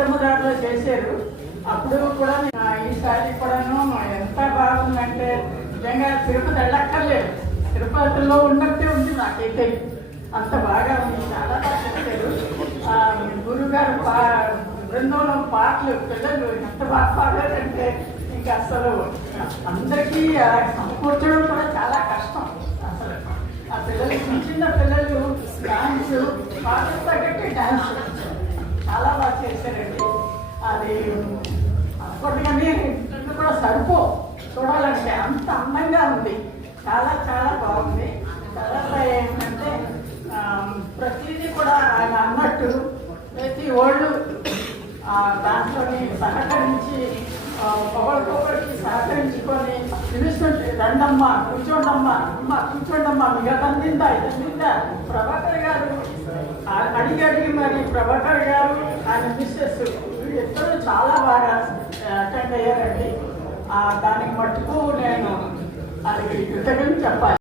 సీతమ్మదారిలో చేశారు. అప్పుడు కూడా ఈసారి కూడాను ఎంత బాగుందంటే నిజంగా తిరుపతి వెళ్ళక్కర్లేదు, తిరుపతిలో ఉన్నట్టే ఉంది. నాకైతే అంత బాగా ఉంది, చాలా బాగా చేశారు. గురుగారు బృందంలో పాటలు పిల్లలు ఎంత బాగా పాడారంటే ఇంకా అసలు అందరికీ సమకూర్చడం కూడా చాలా కష్టం. అసలు ఆ పిల్లలు చిన్న పిల్లలు డాన్స్ పాటలు తగ్గట్టు డాన్స్ చాలా బాగా చేశారండి. అది అప్పటికనే ఇంట్లో కూడా సరిపో చూడాలంటే అంత అందంగా ఉంది, చాలా చాలా బాగుంది. తర్వాత ఏంటంటే ప్రతిదీ కూడా ఆయన అన్నట్టు ప్రతి ఓళ్ళు దాంట్లోని సహకరించి ఒకరికొకరికి సహకరించుకొని పిలుస్తుంటే రండమ్మా కూర్చోండమ్మా, అమ్మ కూర్చోండమ్మా, మీకు అందిందా ఇదందిందా. ప్రభాకర్ గారు అడిగి మరి ప్రభాకర్ గారు ఆయన మిస్సెస్ ఇద్దరు చాలా బాగా అటెండ్ అయ్యారండి. దానికి మట్టుకు నేను అది కృతజ్ఞతలు చెప్పాలి.